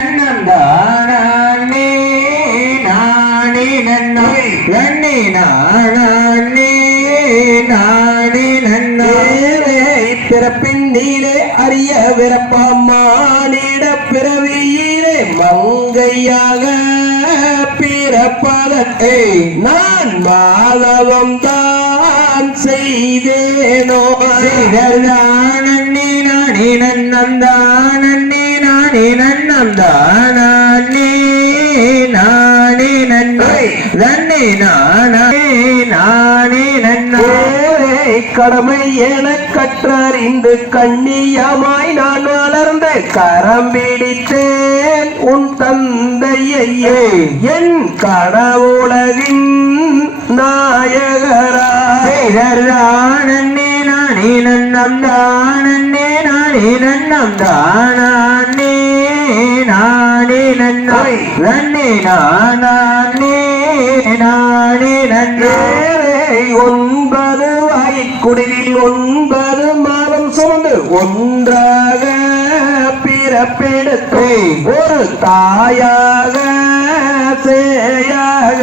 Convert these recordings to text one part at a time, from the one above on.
நானே நானே நன்னே நன்னே நானே நானே நன்னே பிறப்பின் நீலே அறிய விரப்பம்மானிட பிறவியிலே மங்கையாக பிறப்பதே நான் மாதவம் தான் செய்தேனோ? நானே நானே நன்னம் தானே நானே நன்னம் தானே நானே நன்னை நன்னே நானே நானே நன்னே கடமை என கற்றறிந்து கண்ணியமாய் நான் வளர்ந்து கரம் பிடித்தேன் உன் தந்தையே என் கடவுலகின் நாயகரானே நானே நன்னம் தானே நானே நன்னம் தானே நானே நன்னம் நன்னே நானே நானே நன்னே. ஒன்பது வாய்க்குடிலில் ஒன்பது மாதம் சுமந்து ஒன்றாக பிறப்பெடுத்து ஒரு தாயாக சேயாக.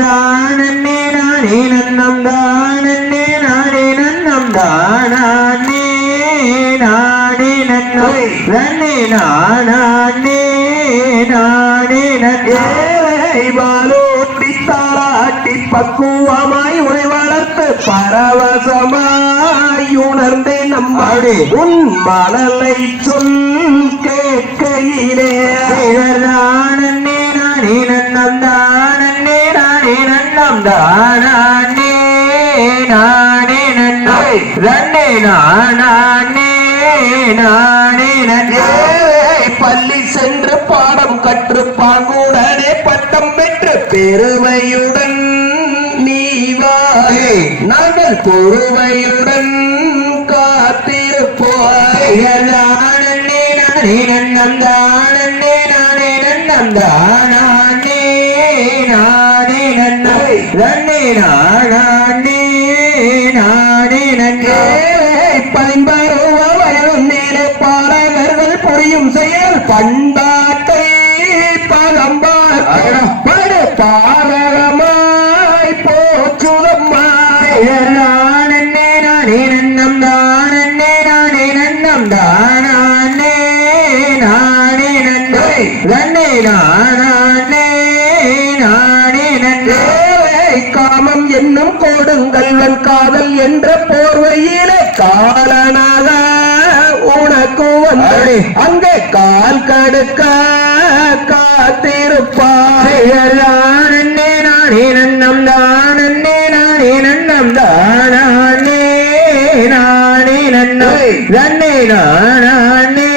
நானே நானே நன்னம் தானே நானே நன்னம் தானே நன்னே நானே நானே நேரை வாலோட்டி தாளாட்டி பக்குவமாய் உரை வளர்த்து பரவசமாய் உணர்ந்தே நம்மாடு உன் மணலை சொல் கேட்கையிலே நானே நானே நன்னம் தானே நானே நன்னம் தானே நானே நன்னே நானே நானே நன்னே பள்ளி சென்று பாடம் கற்று பாங்குடனே பட்டம் பெற்று பெருமையுடன் நீ வாழே நாங்கள் பொறுமையுடன் காத்திருப்போய் நானே நானே நன்னம் தானே நானே நன்னம் தானே நானே நன்னம் நன்னே நானே நானே நன்னே. பயன்பருவ பண்பாட்டை பகம்பார் படு பாரகமாய் போச்சுதம்மா நானே நானே நன்னம் தானே நானே நன்னம் தானே நானே நன்னை நானே நானே நன்னே காமம் என்னும் கொடுங்கல்வன் காதல் என்ற போர்வையிலே காலனாக வந்து அங்கே கால் கடுக்க காத்திருப்பாய். நானே நானே நன்னம் தானே நானே நன்னம் தானே நானே நன்னம். நன்னே நானே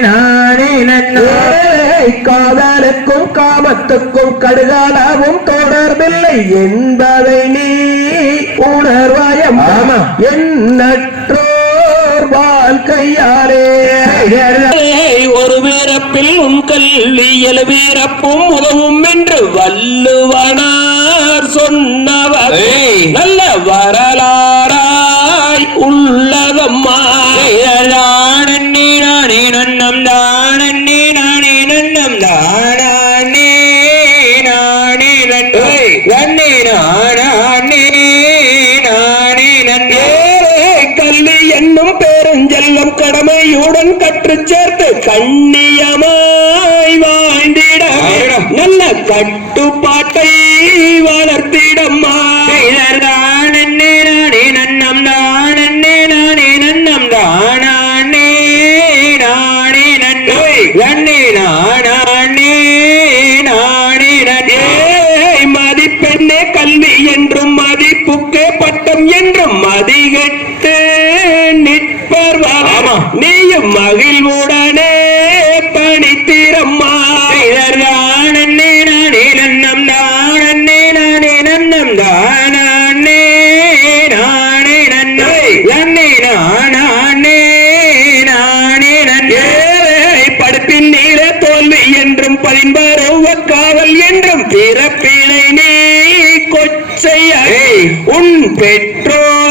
நானே நன்னே காதலுக்கும் காமத்துக்கும் கடுகாலவும் தொடர்பில்லை என்பதை நீ உணர்வாயம் எண்ணற்றோர் வாழ்க்கையாரே ஒரு வீரப்பில் உன் கல்வியல் வீரப்பும் உதவும் என்று வள்ளுவனார் சொன்னவர். நல்ல வரலாறாய் உள்ளதம்மா. நானே நன்னம் தானே நானே நன்னம் தானே கடமையுடன் கற்று சேர்த்து கண்ணியமாய் வாழ்ந்திட. நல்ல கட்டுப்பாட்டை வளர்த்திடம்மா நானே நானே நன்னம் தானே நானே நன்னம் தானே நானே நன்னே நன்னே நானே நானே நன்னே மதிப்பெண்ணே கல்வி என்றும் மதிப்புக்கே பட்டம் என்றும் மதிகட்டு. ஆமா. நீயும் மகிழ்வுடனே பணித்திரம்மா. நானே நானே நன்னம் தானே நானே நன்னம் தானே நானே நன்னை நன்னே நானே நானே நன்னே படுப்பின் நீல தோல்வி என்றும் பதின்பருவ காவல் என்றும் பிறப்பினை நீ கொச்சையாக உன் பெற்றோரை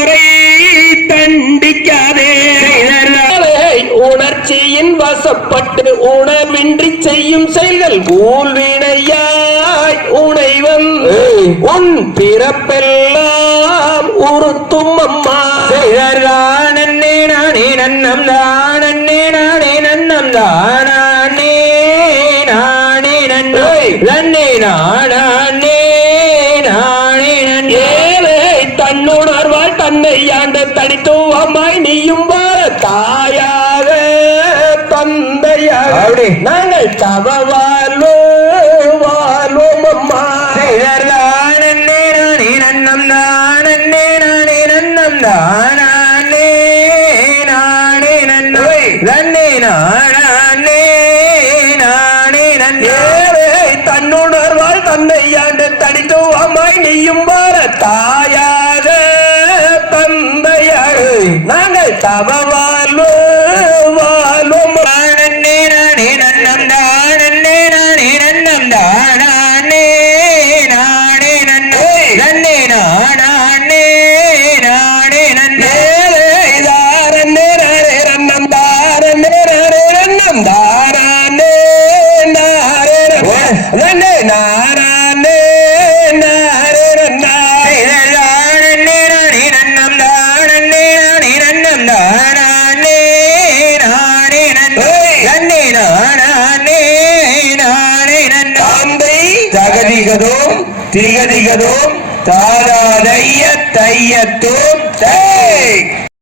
உணர்வின்றி அன்றி செய்யும் செயல்கள் ஊழ்வினையாய் உனைவன் ஏய். உன் பிறப்பெல்லாம் உறுத்தும் அம்மா. செய்தர்தானே நானே நன்னம் தானே நானே நன்னம் தானே நானே நன்னே நன்னே நானே நானே நன்னே தன்னுணர்வால் தன்னை ஆண்ட தனித்துவமாய் நீயும் வாழ தாயாக அப்படி. நாங்கள் தவ வாழ்வு வாழ்வோம் அம்மா செய்தர்தானே நானே நன்னம் தானே நானே நன்னம் தானே நானே நன்னே நன்னே நானே நானே நன்னே தன்னுணர்வால் தன்னை ஆண்ட தனித்துவமாய் நீயும் வாழ தாயாக தந்தையாக நாங்கள் தவ வாழ்வு வாழ்வோம் தானே நானே நன்னம் தானே நானே நன்னம் தானே நானே நன்னே நன்னே நானே நானே நன்னே தகதிகதோம் திகதிகதோம் தாராதைய தையத்தோம். தை